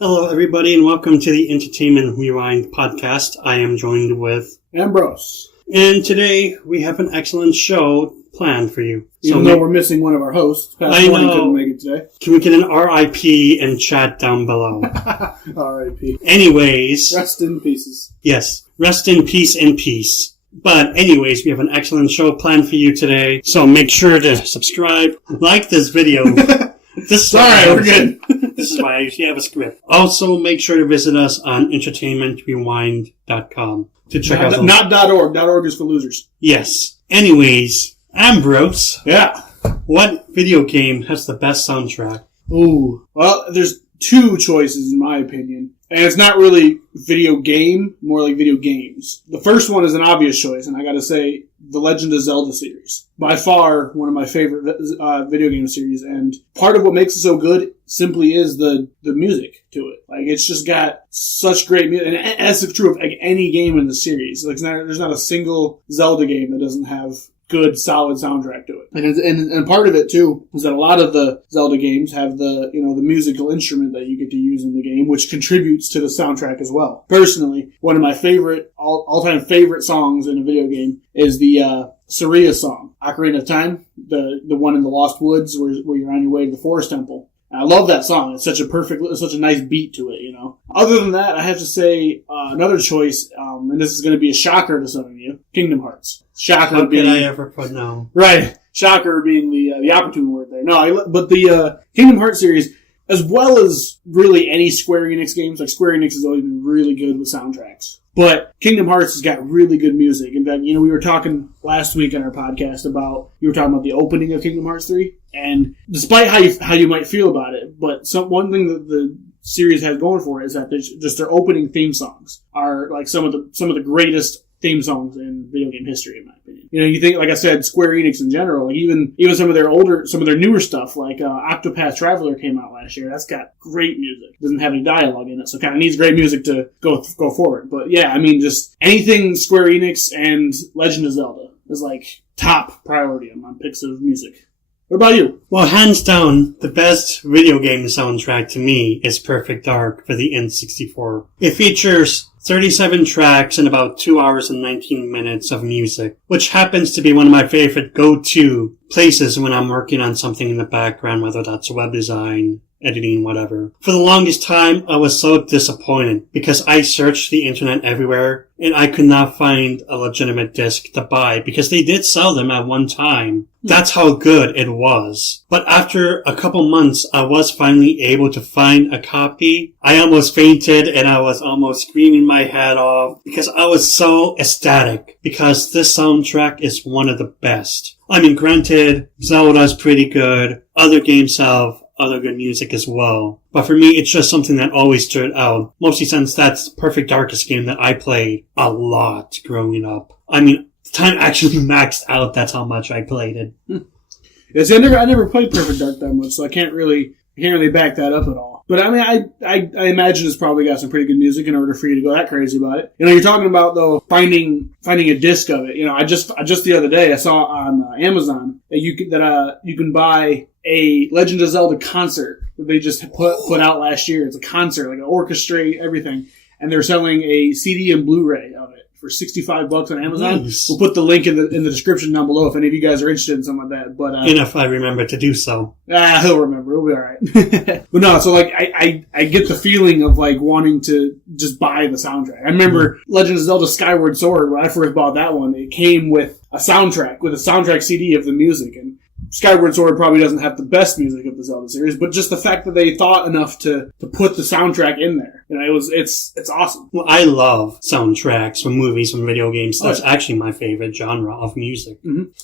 Hello, everybody, and welcome to the Entertainment Rewind podcast. I am joined with Ambrose. And today we have an excellent show planned for you. Even though we're missing one of our hosts. I know. Couldn't make it today. Can we get an RIP in chat down below? R.I.P. Anyways. Rest in pieces. Yes. Rest in peace. But anyways, we have an excellent show planned for you today. So make sure to subscribe, like this video. Sorry, we're good. This is why I usually have a script. Also, make sure to visit us on entertainmentrewind.com to check out... Not .org. .org is for losers. Yes. Anyways, Ambrose. Yeah. What video game has the best soundtrack? Ooh. Well, there's two choices in my opinion. And it's not really video game, more like video games. The first one is an obvious choice, and I gotta say, The Legend of Zelda series. By far, one of my favorite video game series, and part of what makes it so good simply is the music to it. Like, it's just got such great music, and that's true of like any game in the series. Like, there's not a single Zelda game that doesn't have good, solid soundtrack to it. And part of it, too, is that a lot of the Zelda games have the musical instrument that you get to use in the game, which contributes to the soundtrack as well. Personally, one of my favorite, all-time favorite songs in a video game is the Saria song, Ocarina of Time, the one in the Lost Woods where you're on your way to the Forest Temple. And I love that song. It's such a nice beat to it, Other than that, I have to say another choice, and this is going to be a shocker to some of you, Kingdom Hearts. Shocker How being... could I ever put no? Right. Shocker being the opportune word there. But the Kingdom Hearts series, as well as really any Square Enix games, like Square Enix has always been really good with soundtracks. But Kingdom Hearts has got really good music. In fact, we were talking last week on our podcast about the opening of Kingdom Hearts 3. And despite how you might feel about it, but one thing that the series has going for it is that their opening theme songs are like some of the greatest theme songs in video game history, in my opinion. You think, like I said, Square Enix in general, like even some of their newer stuff, like Octopath Traveler came out last year. That's got great music. It doesn't have any dialogue in it, so it kind of needs great music to go forward. But yeah, I mean, just anything Square Enix and Legend of Zelda is like top priority on picks of music. What about you? Well, hands down, the best video game soundtrack to me is Perfect Dark for the N64. It features 37 tracks and about 2 hours and 19 minutes of music, which happens to be one of my favorite go-to places when I'm working on something in the background, whether that's web design, editing, whatever. For the longest time, I was so disappointed because I searched the internet everywhere and I could not find a legitimate disc to buy because they did sell them at one time. That's how good it was. But after a couple months, I was finally able to find a copy. I almost fainted and I was almost screaming my head off because I was so ecstatic because this soundtrack is one of the best. I mean, granted, Zelda's pretty good. Other games have other good music as well. But for me, it's just something that always stood out. Mostly since that's Perfect Darkest game that I played a lot growing up. I mean, the time actually maxed out, that's how much I played it. Yes, I never played Perfect Dark that much, so I can't really back that up at all. But I mean, I imagine it's probably got some pretty good music in order for you to go that crazy about it. You're talking about though finding a disc of it. I just the other day I saw on Amazon that you can buy a Legend of Zelda concert that they just put out last year. It's a concert, like an orchestrate, everything, and they're selling a CD and Blu-ray of it for $65 on Amazon. Nice. We'll put the link in the description down below if any of you guys are interested in something like that. But and if I remember to do so. He'll remember. He'll be all right. But no, so like I get the feeling of like wanting to just buy the soundtrack. I remember Legend of Zelda Skyward Sword, when I first bought that one, it came with a soundtrack CD of the music, and Skyward Sword probably doesn't have the best music of the Zelda series, but just the fact that they thought enough to put the soundtrack in there, it's awesome. Well, I love soundtracks from movies, from video games. That's actually my favorite genre of music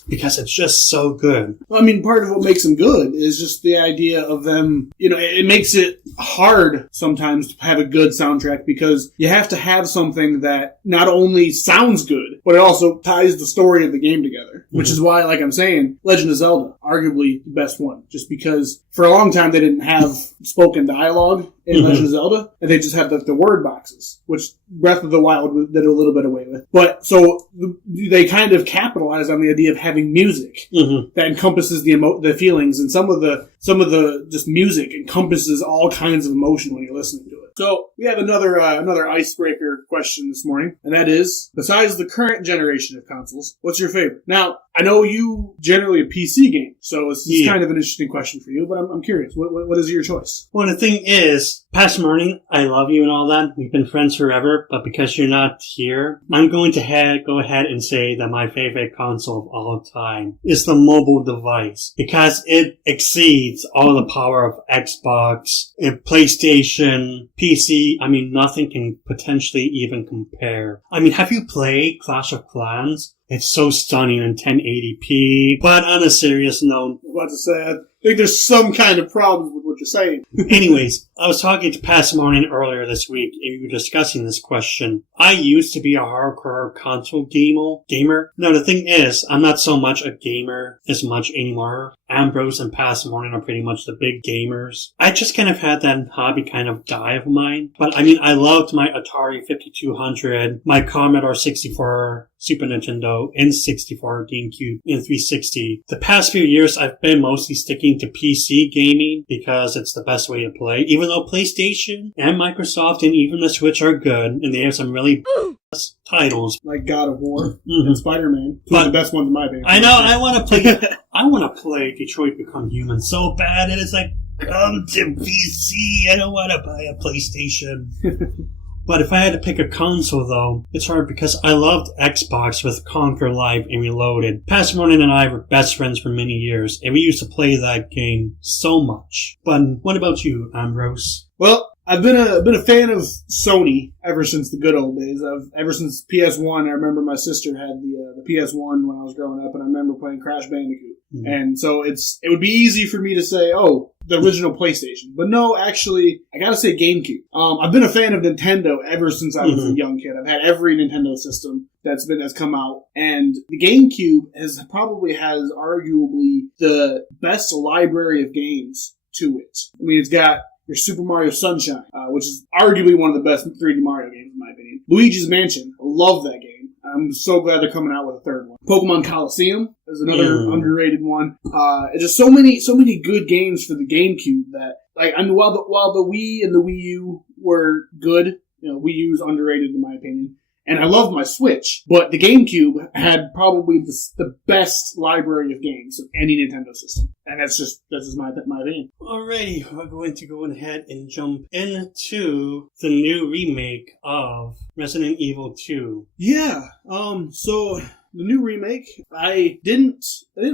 because it's just so good. Well, I mean, part of what makes them good is just the idea of them. It makes it hard sometimes to have a good soundtrack because you have to have something that not only sounds good, but it also ties the story of the game together. Which is why, like I'm saying, Legend of Zelda, arguably the best one. Just because for a long time they didn't have spoken dialogue in Legend of Zelda, and they just had the word boxes, which Breath of the Wild did a little bit away with. But so they kind of capitalized on the idea of having music that encompasses the feelings, and some of the just music encompasses all kinds of emotion when you're listening to it. So we have another icebreaker question this morning, and that is, besides the current generation of consoles, what's your favorite? Now, I know you generally a PC game, so it's kind of an interesting question for you, but I'm curious. What is your choice? Well, the thing is, Past Morning, I love you and all that. We've been friends forever, but because you're not here, I'm going to go ahead and say that my favorite console of all time is the mobile device, because it exceeds all the power of Xbox and PlayStation, PC. I mean, nothing can potentially even compare. I mean, have you played Clash of Clans? It's so stunning in 1080p. But on a serious note, I was about to say, I think there's some kind of problem with what you're saying. Anyways, I was talking to Past Morning earlier this week, and we were discussing this question. I used to be a hardcore console gamer. No, the thing is, I'm not so much a gamer as much anymore. Ambrose and Past Morning are pretty much the big gamers. I just kind of had that hobby kind of die of mine. But I mean, I loved my Atari 5200, my Commodore 64, Super Nintendo, N64, GameCube, and 360. The past few years, I've been mostly sticking to PC gaming because it's the best way to play, even though PlayStation and Microsoft and even the Switch are good, and they have some really titles. Like God of War and Spider-Man. Two of the best ones in my opinion. I know, I want to play Detroit Become Human so bad, and it's like, come to PC, I don't want to buy a PlayStation. But if I had to pick a console, though, it's hard because I loved Xbox with Conquer Live and Reloaded. Past Morning and I were best friends for many years, and we used to play that game so much. But what about you, Ambrose? Well, I've been a fan of Sony ever since the good old days. Ever since PS1. I remember my sister had the PS1 when I was growing up, and I remember playing Crash Bandicoot. Mm-hmm. And so it would be easy for me to say, oh, the original PlayStation. But no, actually, I gotta say GameCube. I've been a fan of Nintendo ever since I was a young kid. I've had every Nintendo system that's come out, and the GameCube has arguably the best library of games to it. I mean, it's got your Super Mario Sunshine, which is arguably one of the best 3D Mario games in my opinion. Luigi's Mansion, I love that game. I'm so glad they're coming out with a third one. Pokemon Coliseum is another underrated one. It's just so many good games for the GameCube that, like, I mean, while the Wii and the Wii U were good, Wii U is underrated in my opinion. And I love my Switch, but the GameCube had probably the best library of games of any Nintendo system. And that's just my opinion. Alrighty, we're going to go ahead and jump into the new remake of Resident Evil 2. Yeah, so the new remake, I didn't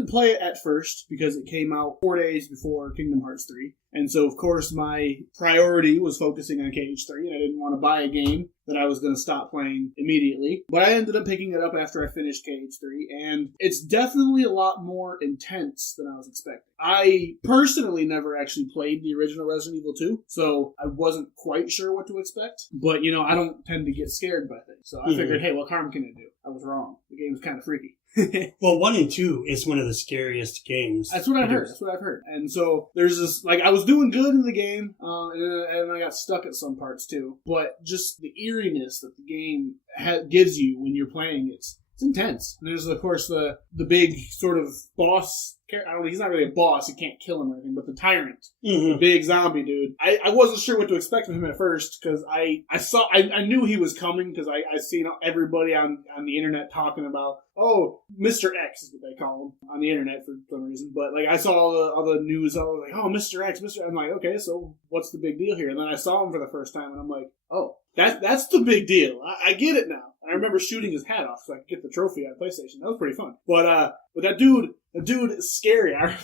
play it at first because it came out 4 days before Kingdom Hearts 3. And so, of course, my priority was focusing on KH3, and I didn't want to buy a game that I was going to stop playing immediately. But I ended up picking it up after I finished KH3, and it's definitely a lot more intense than I was expecting. I personally never actually played the original Resident Evil 2, so I wasn't quite sure what to expect. But, I don't tend to get scared by things. So I figured, hey, what harm can it do? I was wrong. The game was kind of freaky. Well, 1 and 2 is one of the scariest games. That's what I've heard. And so there's this, like, I was doing good in the game, and I got stuck at some parts too. But just the eeriness that the game gives you when you're playing it's intense. And there's, of course, the big sort of boss. I don't know, he's not really a boss, you can't kill him or anything, but the tyrant, the big zombie dude. I wasn't sure what to expect from him at first, because I knew he was coming, because I seen everybody on the internet talking about, oh, Mr. X is what they call him on the internet for some reason, but like I saw all the news, I was like, oh, Mr. X, I'm like, okay, so what's the big deal here? And then I saw him for the first time, and I'm like, oh, that's the big deal. I get it now. I remember shooting his hat off so I could get the trophy on PlayStation. That was pretty fun. But that dude is scary. I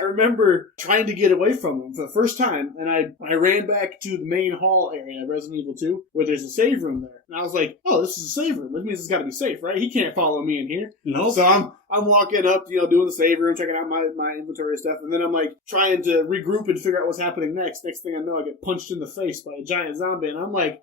remember trying to get away from him for the first time, and I ran back to the main hall area of Resident Evil 2, where there's a save room there. And I was like, oh, this is a save room. Which means it's got to be safe, right? He can't follow me in here. No. So I'm walking up, doing the save room, checking out my inventory stuff, and then I'm like trying to regroup and figure out what's happening next. Next thing I know, I get punched in the face by a giant zombie, and I'm like,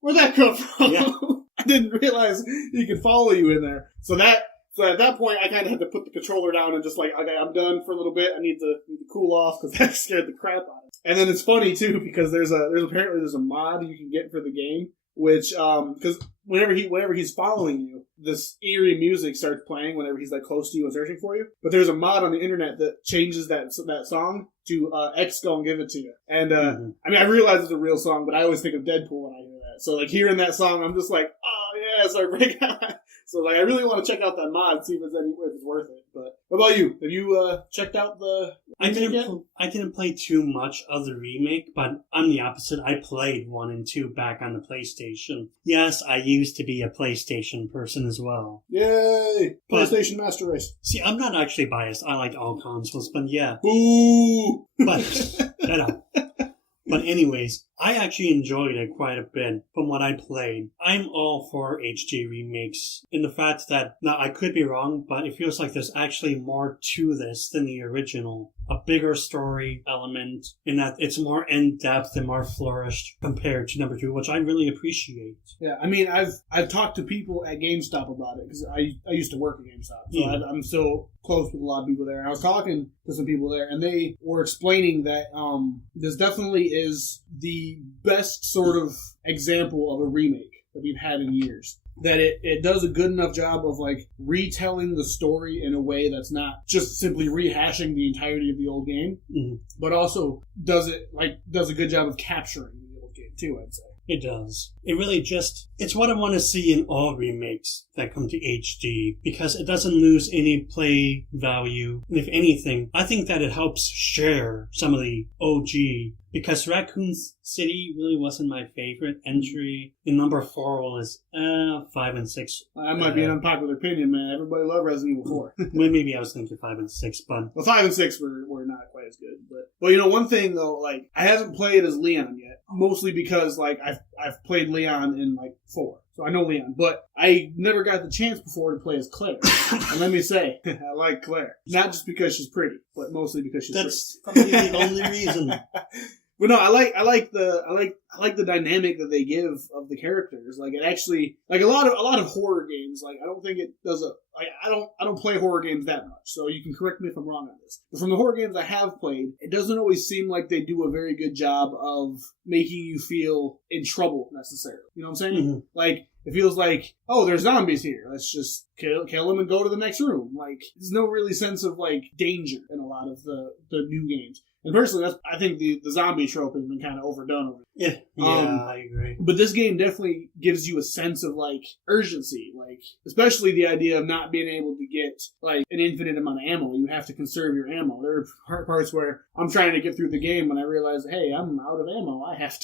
where'd that come from? Yeah. I didn't realize he could follow you in there. So at that point, I kind of had to put the controller down and just like, okay, I'm done for a little bit. I need to cool off because that scared the crap out of me. And then it's funny too because there's apparently a mod you can get for the game which because whenever he's following you, this eerie music starts playing whenever he's like close to you and searching for you. But there's a mod on the internet that changes that song to X Gonna Give It To You. And I mean, I realize it's a real song, but I always think of Deadpool when I hear that. So like hearing that song, I'm just like, oh yeah, start breaking out. So like I really want to check out that mod, see if it's worth it. But what about you? Have you checked out the remake yet? I didn't play too much of the remake, but I'm the opposite. I played 1 and 2 back on the PlayStation. Yes, I used to be a PlayStation person as well. Yay! PlayStation Master Race. See, I'm not actually biased. I like all consoles, but yeah. Boo! But, shut up. But anyways, I actually enjoyed it quite a bit from what I played. I'm all for HD remakes in the fact that, now I could be wrong, but it feels like there's actually more to this than the original. A bigger story element in that it's more in-depth and more flourished compared to number 2, which I really appreciate. Yeah, I mean, I've talked to people at GameStop about it because I used to work at GameStop, so I'm still close with a lot of people there. And I was talking to some people there, and they were explaining that this definitely is the best sort of example of a remake that we've had in years. That it does a good enough job of like retelling the story in a way that's not just simply rehashing the entirety of the old game, but also does a good job of capturing the old game too, I'd say. It does. It really it's what I want to see in all remakes that come to HD, because it doesn't lose any play value. And if anything, I think that it helps share some of the OG, because Raccoon City really wasn't my favorite entry. And number 4 was 5 and 6. That might be an unpopular opinion, man. Everybody loved Resident Evil 4. Well, maybe I was thinking 5 and 6, but... Well, 5 and 6 were not quite as good. But you know, one thing, though, like, I haven't played as Leon yet. Mostly because, like, I've played Leon in, like, 4. So I know Leon. But I never got the chance before to play as Claire. And let me say, I like Claire. Not just because she's pretty, but mostly because she's That's probably the only reason. But no, I like the dynamic that they give of the characters. Like it actually, like a lot of horror games. Like I don't think it does I don't play horror games that much. So you can correct me if I'm wrong on this. But from the horror games I have played, it doesn't always seem like they do a very good job of making you feel in trouble necessarily. You know what I'm saying? Mm-hmm. Like it feels like, oh, there's zombies here. Let's just kill them and go to the next room. Like there's no really sense of like danger in a lot of the new games. And personally, I think the zombie trope has been kind of overdone over it. Yeah, I agree. But this game definitely gives you a sense of, like, urgency. Like, especially the idea of not being able to get, like, an infinite amount of ammo. You have to conserve your ammo. There are parts where I'm trying to get through the game when I realize, hey, I'm out of ammo. I have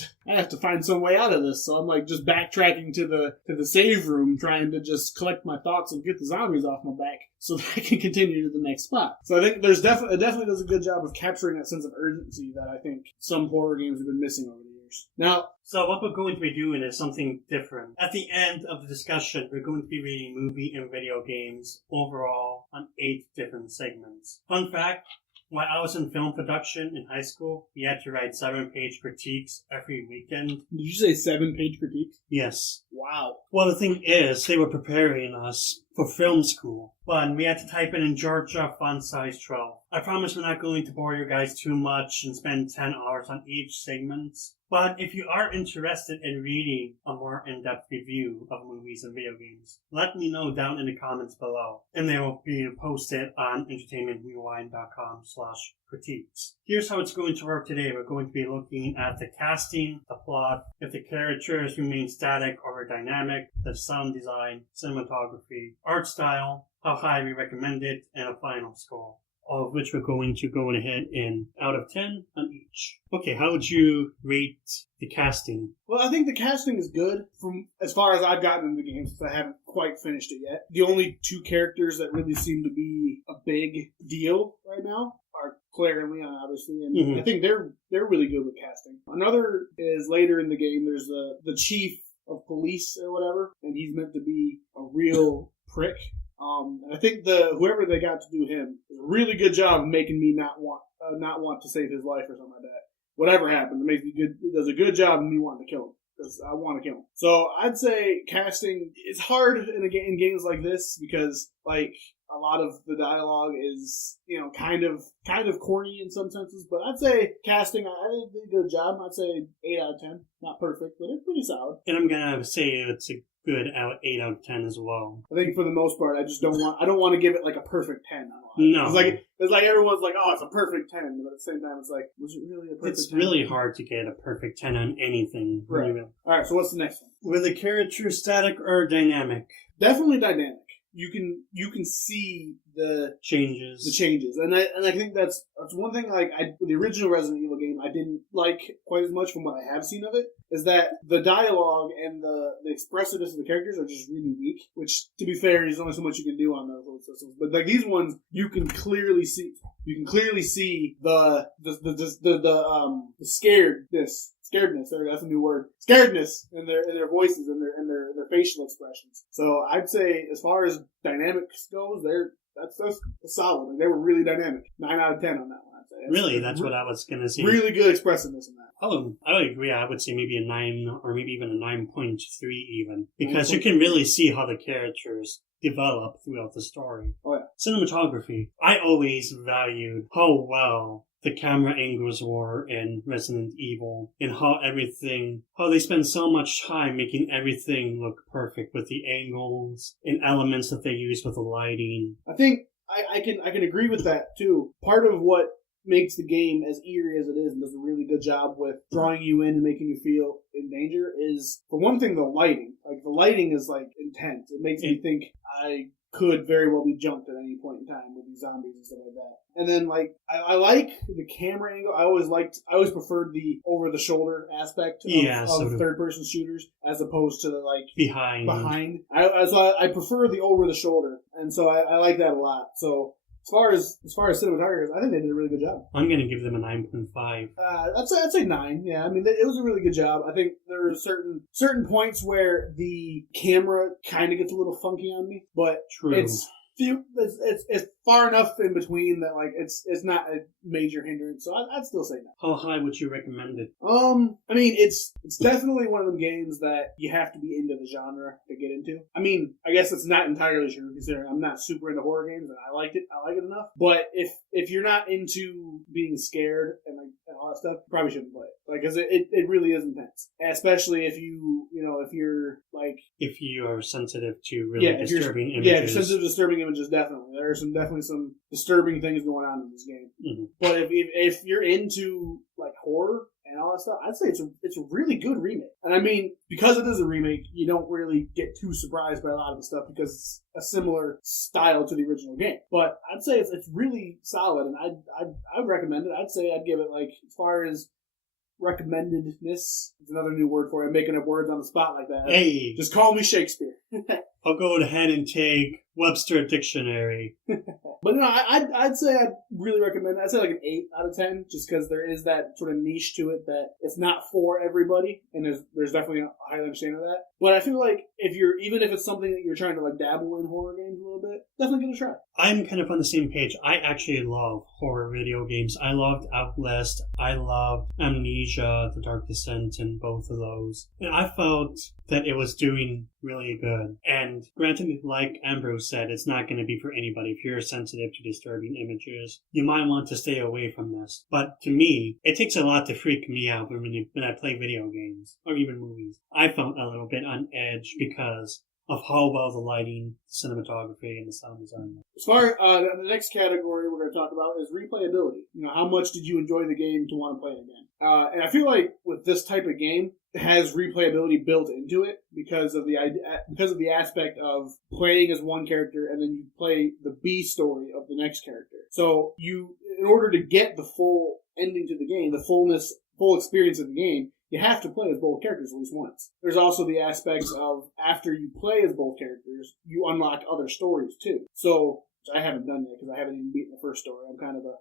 to find some way out of this. So I'm, like, just backtracking to the save room, trying to just collect my thoughts and get the zombies off my back so that I can continue to the next spot. So I think it definitely does a good job of capturing that sense of urgency that I think some horror games have been missing over the years. Now, so what we're going to be doing is something different. At the end of the discussion, we're going to be reading movie and video games overall on 8 different segments. Fun fact, while I was in film production in high school, we had to write 7-page critiques every weekend. Did you say 7-page critiques? Yes. Wow. Well, the thing is, they were preparing us for film school. But we had to type it in Georgia font size 12. I promise we're not going to bore you guys too much and spend 10 hours on each segment. But if you are interested in reading a more in-depth review of movies and video games, let me know down in the comments below. And they will be posted on entertainmentrewind.com/critiques. Here's how it's going to work today. We're going to be looking at the casting, the plot, if the characters remain static or dynamic, the sound design, cinematography, art style, how high we recommend it, and a final score. All of which we're going to go ahead in out of 10 on each. Okay, how would you rate the casting? Well, I think the casting is good from as far as I've gotten in the game, since I haven't quite finished it yet. The only 2 characters that really seem to be a big deal right now are Claire and Leon, obviously, and I think they're really good with casting. Another is later in the game, there's the chief of police or whatever, and he's meant to be a real prick. And I think whoever they got to do him did a really good job of making me not want to save his life or something like that. Whatever happens, it does a good job of me wanting to kill him because I want to kill him. So I'd say casting is hard in games like this because like a lot of the dialogue is, kind of corny in some senses, but I'd say casting, I did a good job. I'd say 8 out of 10. Not perfect, but it's pretty solid. And I'm gonna say it's a good 8 out of 10 as well. I think for the most part, I don't want to give it like a perfect 10. No. It's like everyone's like, oh, it's a perfect 10, but at the same time, it's like, was it really a perfect 10? It's really hard to get a perfect 10 on anything. Right. All right, so what's the next one? Were the characters static or dynamic? Definitely dynamic. You can see the changes, and I think that's one thing. Like with the original Resident Evil game, I didn't like quite as much from what I have seen of it. Is that the dialogue and the expressiveness of the characters are just really weak. Which, to be fair, there's only so much you can do on those little systems. But like these ones, you can clearly see the scaredness. That's a new word. Scaredness in their voices and their facial expressions. So I'd say, as far as dynamics goes, that's solid. Like, they were really dynamic. 9 out of 10 on that one. I'd say. Really, that's what I was gonna say. Really good expressiveness in that. Oh, I would agree. I would say maybe a 9 or maybe even a 9.3 even, because you can really see how the characters develop throughout the story. Oh yeah. Cinematography. I always valued how well the camera angles were in Resident Evil, and how they spend so much time making everything look perfect with the angles and elements that they use with the lighting. I think I can agree with that too. Part of what makes the game as eerie as it is and does a really good job with drawing you in and making you feel in danger is, for one thing, the lighting. Like, the lighting is like intense. It makes me think I could very well be jumped at any point in time with these zombies and stuff like that. And then, like, I like the camera angle. I always preferred the over-the-shoulder aspect of third-person shooters as opposed to the, like, behind. I prefer the over-the-shoulder, and so I like that a lot. So as far as cinematographers, I think they did a really good job. I'm going to give them a 9.5. I'd say 9. Yeah, I mean, it was a really good job. I think there are certain points where the camera kind of gets a little funky on me, but it's far enough in between that, like, it's not a major hindrance. So I'd still say 9. How high would you recommend it? I mean, it's definitely one of them games that you have to be into the genre to get into. I mean, I guess it's not entirely true, considering I'm not super into horror games and I like it enough. But if you're not into being scared and all that stuff, you probably shouldn't play it. Like, because it really is intense, especially if if you are sensitive to really disturbing images. Yeah, sensitive to disturbing images, definitely. There are definitely some disturbing things going on in this game. Mm-hmm. But if you're into like horror and all that stuff, I'd say it's a really good remake. And I mean, because it is a remake, you don't really get too surprised by a lot of the stuff because it's a similar style to the original game. But I'd say it's really solid, and I'd recommend it. I'd say I'd give it, like, as far as recommendedness, it's another new word for it. I'm making up words on the spot like that. Hey, just call me Shakespeare. I'll go ahead and take Webster Dictionary. But no, I'd say I'd really recommend it. I'd say like an 8 out of 10, just because there is that sort of niche to it that it's not for everybody, and there's definitely a high understanding of that. But I feel like even if it's something that you're trying to like dabble in horror games a little bit, definitely give it a try. I'm kind of on the same page. I actually love horror video games. I loved Outlast. I loved Amnesia, The Dark Descent, and both of those. And I felt that it was doing really good. And granted, like Ambrose said, it's not going to be for anybody. If you're sensitive to disturbing images, you might want to stay away from this. But to me, it takes a lot to freak me out when I play video games or even movies. I felt a little bit on edge because of how well the lighting, cinematography, and the sound design. As far the next category we're going to talk about is replayability. How much did you enjoy the game to want to play it again? And I feel like with this type of game, it has replayability built into it because of the aspect of playing as one character and then you play the B story of the next character. So in order to get the full ending to the game, the full experience of the game, you have to play as both characters at least once. There's also the aspects of after you play as both characters, you unlock other stories too. So, which I haven't done yet because I haven't even beaten the first story. I'm kind of a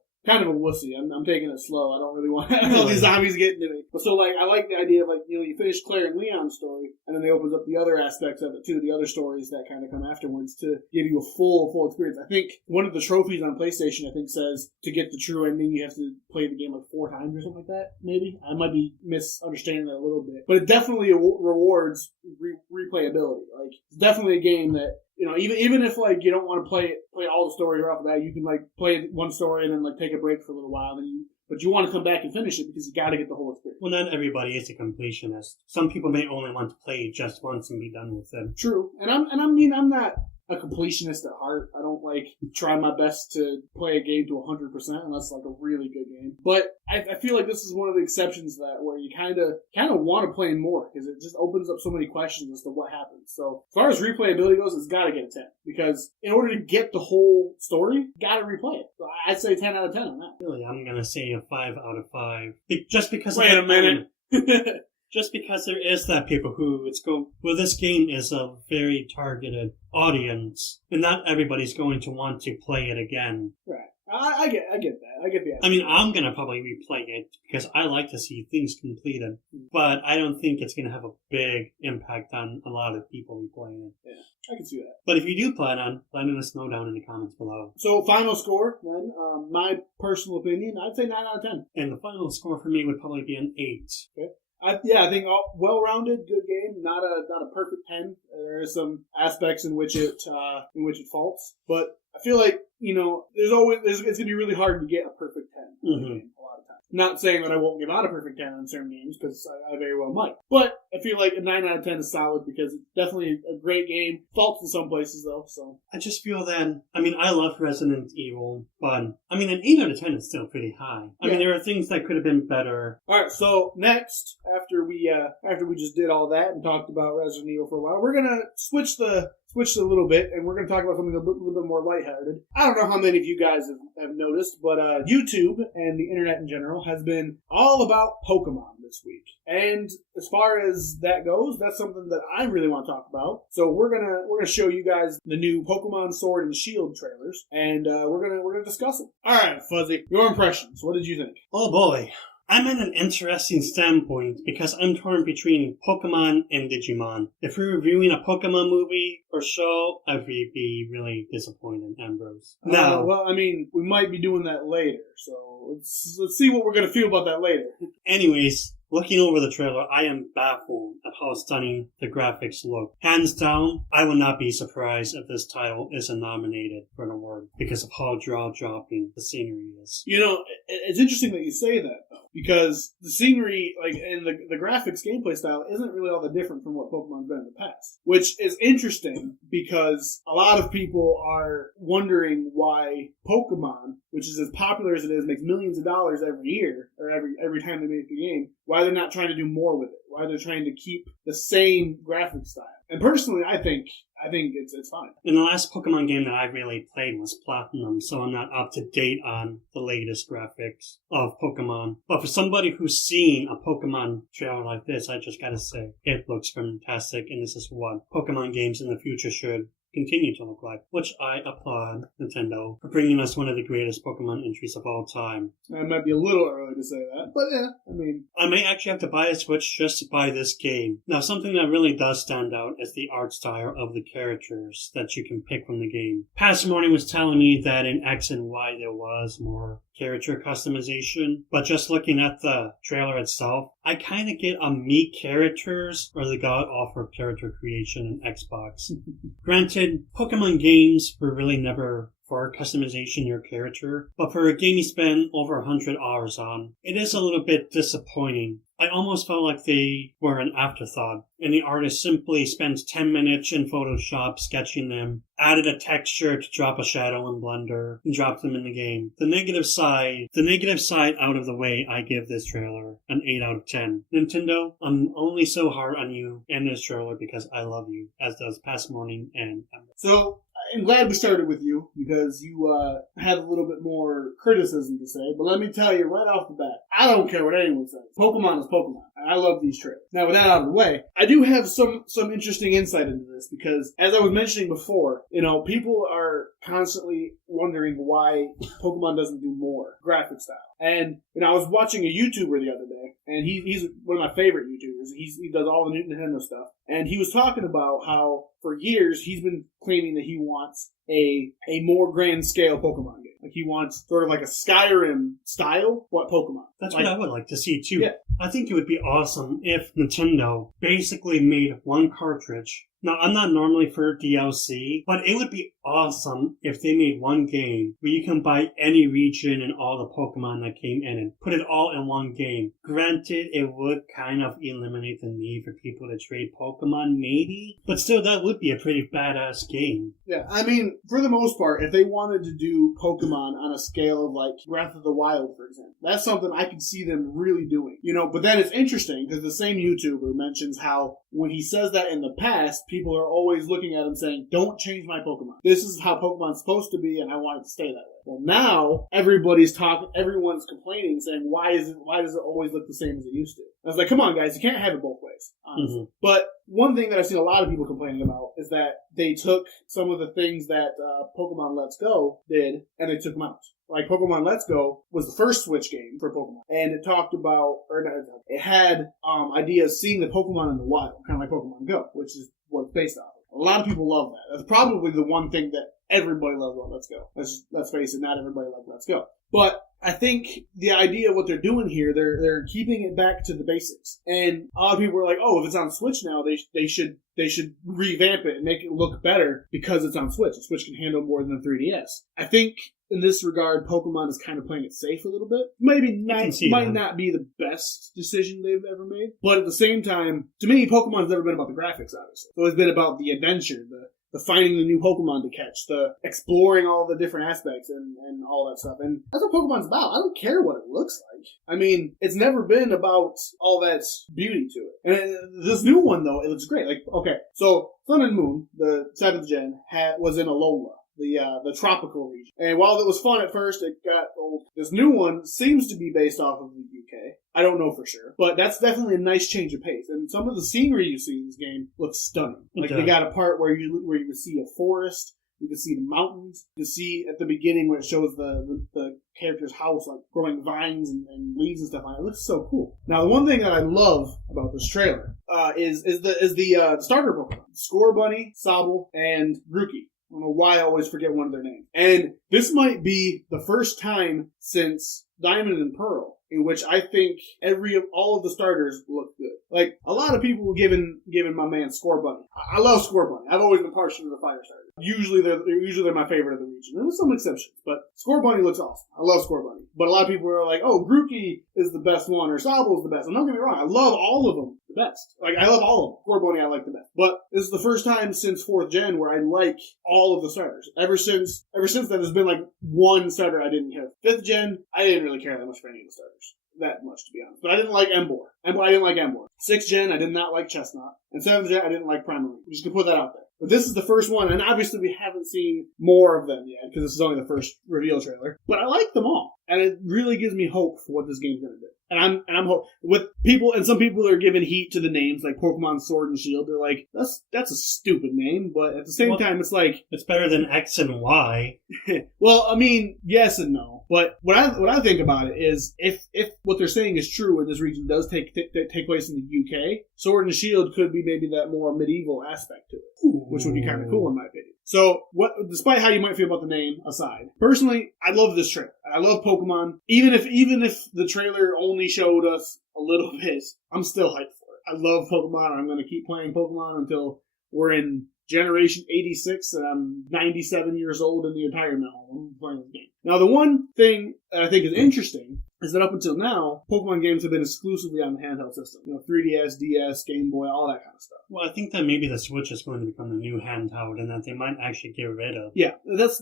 wussy. I'm taking it slow. I don't really want all these zombies getting to me. But so, like, I like the idea of, like, you finish Claire and Leon's story, and then they opens up the other aspects of it too, the other stories that kind of come afterwards to give you a full experience. I think one of the trophies on PlayStation, says to get the true ending, you have to play the game like 4 times or something like that, maybe. I might be misunderstanding that a little bit. But it definitely rewards replayability. Like, it's definitely a game that You know, even if like you don't want to play all the story right off the bat, you can like play one story and then like take a break for a little while, but you want to come back and finish it because you got to get the whole experience. Well, not everybody is a completionist. Some people may only want to play it just once and be done with it. True, and I'm not a completionist at heart. I don't like try my best to play a game to 100% unless it's like a really good game. But I feel like this is one of the exceptions to that where you kind of want to play more because it just opens up so many questions as to what happens. So as far as replayability goes, it's got to get a 10 because in order to get the whole story, you got to replay it. So I'd say 10 out of 10 on that. Really, I'm gonna say a 5 out of 5. Just because. Wait a minute. Just because there is that people who well, this game is a very targeted audience, and not everybody's going to want to play it again. Right. I get that. I get the idea. I mean, I'm gonna probably replay it because I like to see things completed, but I don't think it's gonna have a big impact on a lot of people replaying it. Yeah, I can see that. But if you do plan on, let us know down in the comments below. So, final score, then, my personal opinion, I'd say 9 out of 10. And the final score for me would probably be an 8. Okay. I think well-rounded, good game. Not a perfect 10. There are some aspects in which it faults, but I feel like it's gonna be really hard to get a perfect 10 in a game a lot of times. Not saying that I won't give out a perfect 10 on certain games because I very well might, but I feel like a 9 out of 10 is solid because it's definitely a great game. Faults in some places though. So I just feel that I love Resident Evil, but an 8 out of 10 is still pretty high. I mean, there are things that could have been better. All right, so next, after we just did all that and talked about Resident Evil for a while, we're gonna switch a little bit, and we're going to talk about something a little bit more lighthearted. I don't know how many of you guys have noticed, but YouTube and the internet in general has been all about Pokemon this week. And as far as that goes, that's something that I really want to talk about. So we're gonna show you guys the new Pokemon Sword and Shield trailers, and we're gonna discuss them. All right, Fuzzy, your impressions. What did you think? Oh boy. I'm at an interesting standpoint because I'm torn between Pokemon and Digimon. If we're reviewing a Pokemon movie or show, I'd be really disappointed, Ambrose. No. Well, we might be doing that later, so let's see what we're going to feel about that later. Anyways, looking over the trailer, I am baffled at how stunning the graphics look. Hands down, I would not be surprised if this title isn't nominated for an award because of how jaw-dropping the scenery is. It's interesting that you say that, though, because the scenery, and the graphics gameplay style isn't really all that different from what Pokemon's been in the past, which is interesting because a lot of people are wondering why Pokemon, which is as popular as it is, makes millions of dollars every year, or every time they make a game, why they're not trying to do more with it, why they're trying to keep the same graphic style. And personally, I think it's fine. And the last Pokemon game that I really played was Platinum, so I'm not up to date on the latest graphics of Pokemon. But for somebody who's seen a Pokemon trailer like this, I just gotta say, it looks fantastic, and this is what Pokemon games in the future should continue to look like, which I applaud Nintendo for bringing us one of the greatest Pokemon entries of all time. It might be a little early to say that, but yeah, I may actually have to buy a Switch just to buy this game. Now, something that really does stand out is the art style of the characters that you can pick from the game. Past Morning was telling me that in X and Y there was more character customization, but just looking at the trailer itself, I kind of get a me characters or the god-awful character creation in Xbox. Granted, Pokemon games were really never for customization your character, but for a game you spend over 100 hours on, it is a little bit disappointing. I almost felt like they were an afterthought, and the artist simply spends 10 minutes in Photoshop sketching them, added a texture to drop a shadow in Blender, and dropped them in the game. The negative side out of the way, I give this trailer an 8 out of 10. Nintendo, I'm only so hard on you and this trailer because I love you, as does Past Morning and Amber. So, I'm glad we started with you because you had a little bit more criticism to say, but let me tell you right off the bat, I don't care what anyone says. Pokemon is Pokemon. I love these trailers. Now, with that out of the way, I do have some interesting insight into this because, as I was mentioning before, people are constantly wondering why Pokemon doesn't do more graphic style. And I was watching a YouTuber the other day, and he's one of my favorite YouTubers. He does all the Nintendo stuff, and he was talking about how for years he's been claiming that he wants a more grand scale Pokemon game. Like he wants sort of like a Skyrim style, but Pokemon. That's what I would like to see too. Yeah. I think it would be awesome if Nintendo basically made one cartridge, Now, I'm not normally for DLC, but it would be awesome if they made one game where you can buy any region and all the Pokemon that came in and put it all in one game. Granted, it would kind of eliminate the need for people to trade Pokemon, maybe, but still, that would be a pretty badass game. Yeah, I mean, for the most part, if they wanted to do Pokemon on a scale of like Breath of the Wild, for example, that's something I could see them really doing. You know, but then it's interesting because the same YouTuber mentions how when he says that in the past, people are always looking at him saying, don't change my Pokemon. This is how Pokemon's supposed to be and I want it to stay that way. Well, now everyone's complaining, saying, why does it always look the same as it used to? I was like, come on, guys, you can't have it both ways, honestly. Mm-hmm. But one thing that I've seen a lot of people complaining about is that they took some of the things that Pokemon Let's Go did and they took them out. Like Pokemon Let's Go was the first Switch game for Pokemon, and it talked about, it had ideas seeing the Pokemon in the wild, kind of like Pokemon Go, which is what it's based off of. A lot of people love that. That's probably the one thing that everybody loves about Let's Go. Let's face it, not everybody likes Let's Go. But I think the idea of what they're doing here, they're keeping it back to the basics. And a lot of people are like, oh, if it's on Switch now, they should revamp it and make it look better because it's on Switch. The Switch can handle more than the 3DS. I think in this regard, Pokemon is kind of playing it safe a little bit. Might not be the best decision they've ever made. But at the same time, to me, Pokemon's never been about the graphics, obviously. It's always been about the adventure, the finding the new Pokemon to catch, the exploring all the different aspects and all that stuff. And that's what Pokemon's about. I don't care what it looks like. I mean, it's never been about all that beauty to it. And this new one, though, it looks great. Like, okay, so Sun and Moon, the 7th gen, was in Alola, the tropical region. And while it was fun at first, it got old. This new one seems to be based off of the UK. I don't know for sure, but that's definitely a nice change of pace. And some of the scenery you see in this game looks stunning. Like they got a part where you can see a forest, you can see the mountains, you can see at the beginning where it shows the character's house, like growing vines and leaves and stuff on it. It looks so cool. Now, the one thing that I love about this trailer is the starter Pokemon: Scorbunny, Sobble, and Grookey. I don't know why I always forget one of their names. And this might be the first time since Diamond and Pearl in which I think all of the starters look good. Like, a lot of people were giving my man Scorbunny. I love Scorbunny. I've always been partial to the fire starters. Usually they're my favorite of the region. There was some exceptions, but Scorbunny looks awesome. I love Scorbunny. But a lot of people are like, oh, Grookey is the best one, or Sobble's the best. And don't get me wrong, I love all of them the best. Like, I love all of them. Scorbunny I like the best. But this is the first time since 4th gen where I like all of the starters. Ever since then, there's been like one starter I didn't care. 5th gen, I didn't really care that much for any of the starters. That much, to be honest. But I didn't like Embor. I didn't like Embor. 6th gen, I did not like Chestnut. And 7th gen, I didn't like Primarine. I'm just going to put that out there. But this is the first one, and obviously we haven't seen more of them yet, because this is only the first reveal trailer. But I like them all. And it really gives me hope for what this game's going to do. And I'm with people, and some people are giving heat to the names, like Pokemon Sword and Shield. They're like, that's a stupid name, but at the same time, it's like, it's better than X and Y. Well, I mean, yes and no. But what I think about it is, if what they're saying is true, and this region does take place in the UK, Sword and Shield could be maybe that more medieval aspect to it, which would be kind of cool in my opinion. So, despite how you might feel about the name aside, personally, I love this trailer. I love Pokemon. Even if the trailer only showed us a little bit, I'm still hyped for it. I love Pokemon. I'm going to keep playing Pokemon until we're in Generation 86 and I'm 97 years old in the retirement home. I'm playing this game. Now, the one thing that I think is interesting is that up until now, Pokemon games have been exclusively on the handheld system. 3DS, DS, Game Boy, all that kind of stuff. Well, I think that maybe the Switch is going to become the new handheld, and that they might actually get rid of. Yeah, that's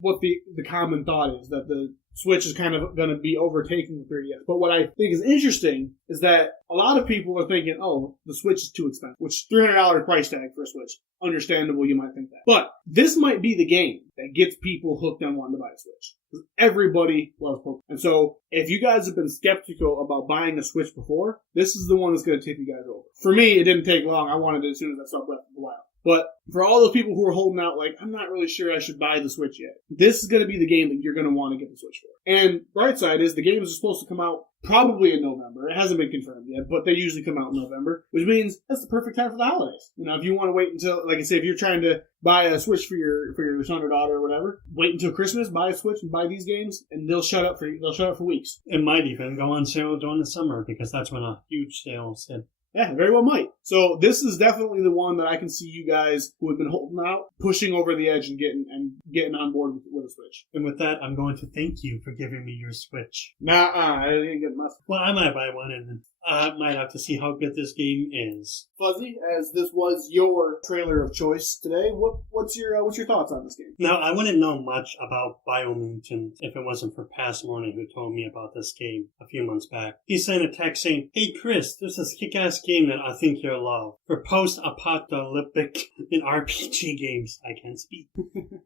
what the common thought is, that the Switch is kind of going to be overtaking the 3DS. But what I think is interesting is that a lot of people are thinking, oh, the Switch is too expensive, which $300 price tag for a Switch. Understandable, you might think that. But this might be the game that gets people hooked on wanting to buy a Switch. Because everybody loves Pokemon. And so, if you guys have been skeptical about buying a Switch before, this is the one that's going to tip you guys over. For me, it didn't take long. I wanted it as soon as I saw Breath of the Wild. But for all those people who are holding out, like, I'm not really sure I should buy the Switch yet, this is going to be the game that you're going to want to get the Switch for. And bright side is the game is supposed to come out probably in November. It hasn't been confirmed yet, but they usually come out in November, which means that's the perfect time for the holidays. If you want to wait until, like I say, if you're trying to buy a Switch for your son or daughter or whatever, wait until Christmas, buy a Switch and buy these games, and they'll shut up for weeks. It might even go on sale during the summer, because that's when a huge sale is hit. Yeah, very well might. So this is definitely the one that I can see you guys who have been holding out, pushing over the edge and getting on board with a Switch. And with that, I'm going to thank you for giving me your Switch. I didn't get my. Well, I might buy one, and I might have to see how good this game is. Fuzzy, as this was your trailer of choice today, what's your thoughts on this game? Now, I wouldn't know much about Biomutant if it wasn't for Past Morning, who told me about this game a few months back. He sent a text saying, "Hey Chris, there's this kick-ass game that I think you'll love. For post-apocalyptic in RPG games." I can't speak.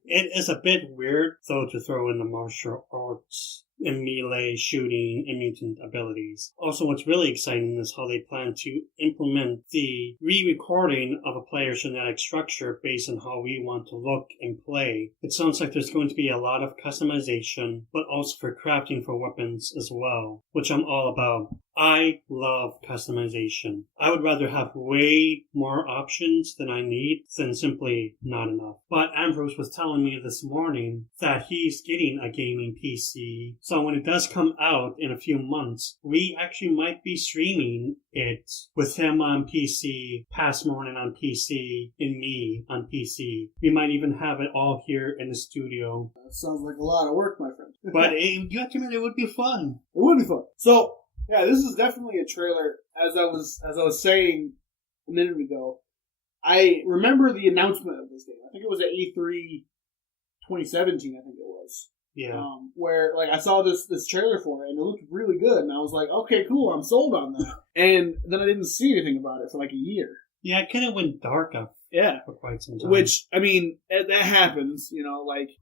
It is a bit weird, though, to throw in the martial arts and melee shooting and mutant abilities. Also, what's really exciting is how they plan to implement the re-recording of a player's genetic structure based on how we want to look and play. It sounds like there's going to be a lot of customization, but also for crafting for weapons as well, which I'm all about. I love customization. I would rather have way more options than I need than simply not enough. But Ambrose was telling me this morning that he's getting a gaming PC. So when it does come out in a few months, we actually might be streaming it with him on PC, Past Morning on PC, and me on PC. We might even have it all here in the studio. That sounds like a lot of work, my friend. But you have to admit, it would be fun. It would be fun. So, yeah, this is definitely a trailer. As I was saying a minute ago, I remember the announcement of this game. I think it was at E3 2017. I think it was. Yeah. Where I saw this trailer for it and it looked really good, and I was like, okay, cool, I'm sold on that. And then I didn't see anything about it for a year. Yeah, it kind of went dark for quite some time. Which, I mean, that happens,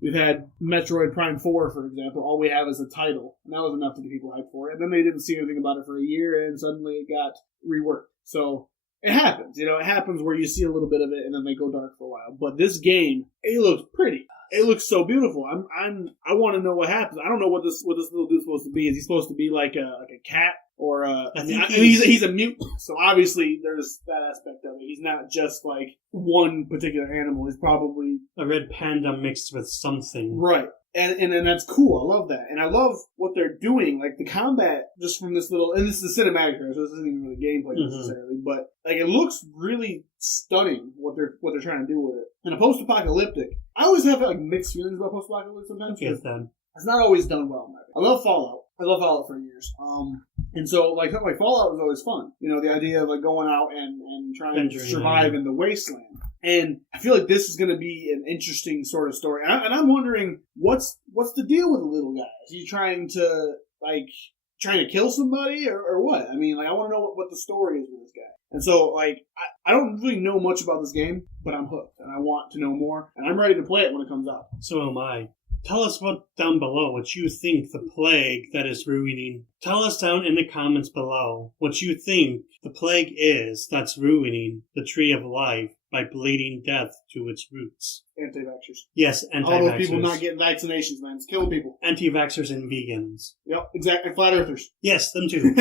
we've had Metroid Prime 4, for example. All we have is a title, and that was enough to get people hyped for it. And then they didn't see anything about it for a year, and suddenly it got reworked. So, it happens, it happens where you see a little bit of it, and then they go dark for a while. But this game, it looks pretty. It looks so beautiful. I want to know what happens. I don't know what this little dude's supposed to be. Is he supposed to be like a cat? Or he's a mutant, so obviously there's that aspect of it. He's not just one particular animal. He's probably a red panda mixed with something. Right. And that's cool. I love that. And I love what they're doing. The combat, just from this little... And this is a cinematic trailer, so this isn't even really gameplay necessarily. But, it looks really stunning what they're trying to do with it. And a post-apocalyptic... I always have, mixed feelings about post-apocalyptic sometimes. Yes, then. It's not always done well. I love Fallout. I love Fallout for years. And so, something like Fallout was always fun. The idea of, going out and trying to survive in the wasteland. And I feel like this is going to be an interesting sort of story. And I'm wondering, what's the deal with the little guy? Is he trying to kill somebody or what? I mean, I want to know what the story is with this guy. And so, I don't really know much about this game, but I'm hooked. And I want to know more. And I'm ready to play it when it comes out. So am I. Tell us down below what you think the plague that is ruining. Tell us down in the comments below what you think the plague is that's ruining the tree of life by bleeding death to its roots. Anti-vaxxers. Yes, anti-vaxxers. All those people not getting vaccinations, man. It's killing people. Anti-vaxxers and vegans. Yep, exactly. Flat earthers. Yes, them too.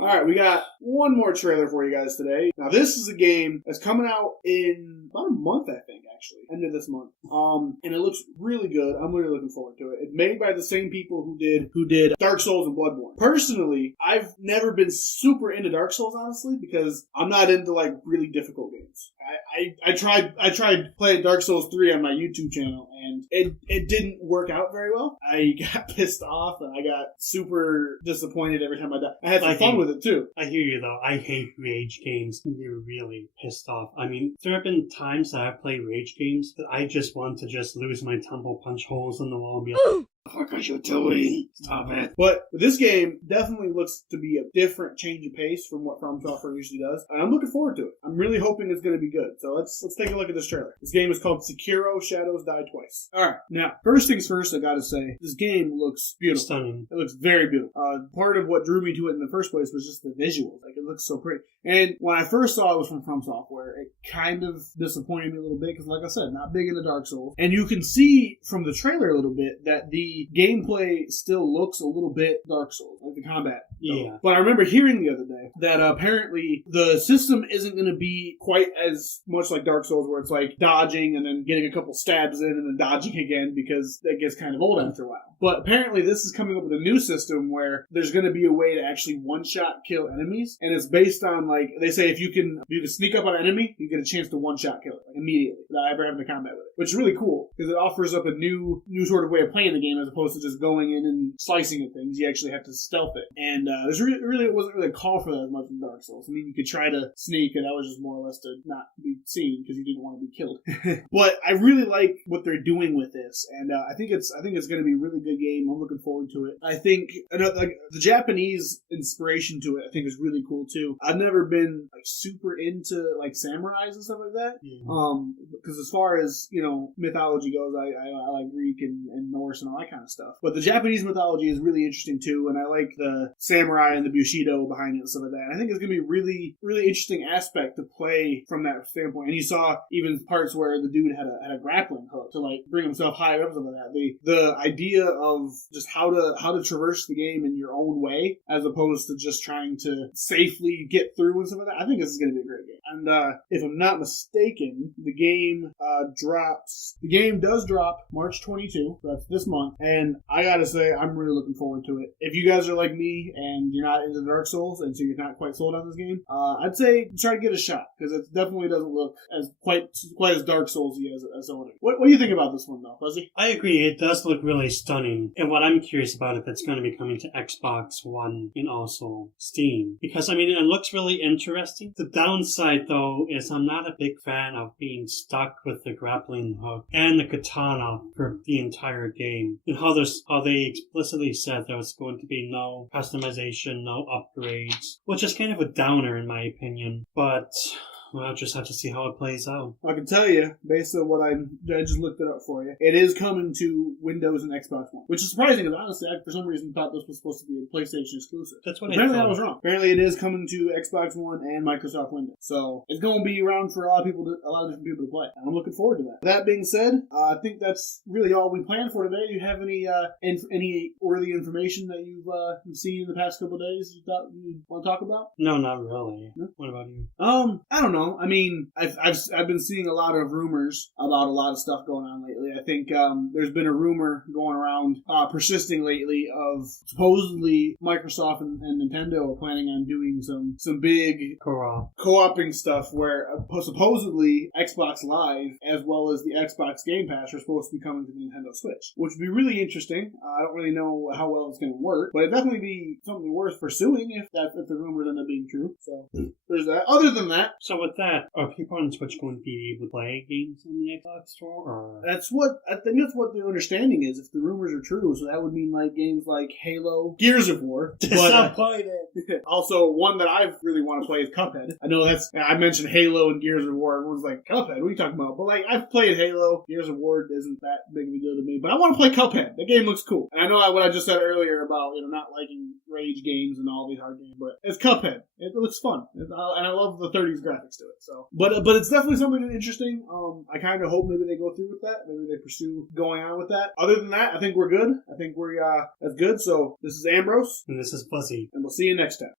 All right, we got one more trailer for you guys today. Now, this is a game that's coming out in about a month, I think, actually. End of this month. And it looks really good. I'm really looking forward to it. It's made by the same people who did Dark Souls and Bloodborne. Personally, I've never been super into Dark Souls, honestly, because I'm not into, really difficult games. I tried playing Dark Souls 3 on my YouTube channel, and it didn't work out very well. I got pissed off, and I got super disappointed every time I died. I had some fun with it, too. I hear you, though. I hate rage games. You're really pissed off. I mean, there have been times that I've played rage games that I just want to just lose my temple, punch holes in the wall, and be like, what are you doing? Stop it. But this game definitely looks to be a different change of pace from what From Software usually does. And I'm looking forward to it. I'm really hoping it's going to be good. So let's take a look at this trailer. This game is called Sekiro: Shadows Die Twice. Alright, now, first things first, I gotta say, this game looks beautiful. Stunning. It looks very beautiful. Part of what drew me to it in the first place was just the visuals. It looks so pretty. And when I first saw it was from Software, it kind of disappointed me a little bit because, like I said, not big into Dark Souls. And you can see from the trailer a little bit that the gameplay still looks a little bit Dark Souls, the combat. Yeah. But I remember hearing the other day that apparently the system isn't going to be quite as much like Dark Souls, where it's like dodging and then getting a couple stabs in and then dodging again, because that gets kind of old after a while. But apparently this is coming up with a new system where there's going to be a way to actually one-shot kill enemies, and it's based on, like, they say if you can sneak up on an enemy, you get a chance to one-shot kill it, like, immediately, without ever having to combat with it, which is really cool, because it offers up a new sort of way of playing the game, as opposed to just going in and slicing at things. You actually have to stealth it, and there's it wasn't really a call for that as much in Dark Souls. I mean, you could try to sneak, and that was just more or less to not be seen, because you didn't want to be killed. But I really like what they're doing with this, and I think it's going to be a really good game. I'm looking forward to it. I think the Japanese inspiration to it, I think, is really cool too. I've never been like super into like samurais and stuff like that, because as far as mythology goes, I like Greek and Norse and all that kind of stuff. But the Japanese mythology is really interesting too, and I like the samurai and the Bushido behind it and stuff like that. I think it's going to be a really, really interesting aspect to play from that standpoint. And you saw even parts where the dude had a grappling hook to like bring himself higher up and stuff like that. The idea of just how to traverse the game in your own way, as opposed to just trying to safely get through and stuff like that. I think this is going to be a great game. And if I'm not mistaken, the game does drop March 22. So that's this month. And I gotta say, I'm really looking forward to it. If you guys are like me and you're not into Dark Souls, and so you're not quite sold on this game, I'd say try to get a shot, because it definitely doesn't look as quite as Dark Souls-y as some other. What do you think about this one, though, Fuzzy? I agree. It does look really stunning. And what I'm curious about, if it's going to be coming to Xbox One and also Steam, because I mean, it looks really interesting. The downside, though, is I'm not a big fan of being stuck with the grappling hook and the katana for the entire game, and how they explicitly said there was going to be no customization, no upgrades, which is kind of a downer in my opinion. But we'll just have to see how it plays out. I can tell you, based on what I just looked it up for you, it is coming to Windows and Xbox One, which is surprising, because honestly, I for some reason thought this was supposed to be a PlayStation exclusive. That's what Apparently I thought. I was wrong. Apparently it is coming to Xbox One and Microsoft Windows. So it's going to be around for a lot of different people to play. And I'm looking forward to that. That being said, I think that's really all we planned for today. Do you have any worthy information that you've seen in the past couple of days you thought you want to talk about? No, not really. No? What about you? I don't know. I mean, I've been seeing a lot of rumors about a lot of stuff going on lately. I think there's been a rumor going around persisting lately of supposedly Microsoft and Nintendo are planning on doing some big co-oping stuff where supposedly Xbox Live as well as the Xbox Game Pass are supposed to be coming to the Nintendo Switch, which would be really interesting. I don't really know how well it's going to work, but it'd definitely be something worth pursuing if the rumors end up being true. So there's that. Other than that, so with that, are people on Switch going to be able to play games on the Xbox Store? Or? I think that's what the understanding is, if the rumors are true. So that would mean like games like Halo, Gears of War. Stop playing it. Also, one that I really want to play is Cuphead. I know I mentioned Halo and Gears of War. Everyone's like, Cuphead, what are you talking about? But like, I've played Halo. Gears of War isn't that big of a deal to me, but I want to play Cuphead. The game looks cool. And I know what I just said earlier about not liking rage games and all these hard games, but it's Cuphead. It looks fun, and I love the 30s graphics to it. So, but it's definitely something interesting. I kind of hope maybe they go through with that. Maybe they pursue going on with that. Other than that, I think we're good. I think that's good. So this is Ambrose, and this is Fuzzy, and we'll see you next time.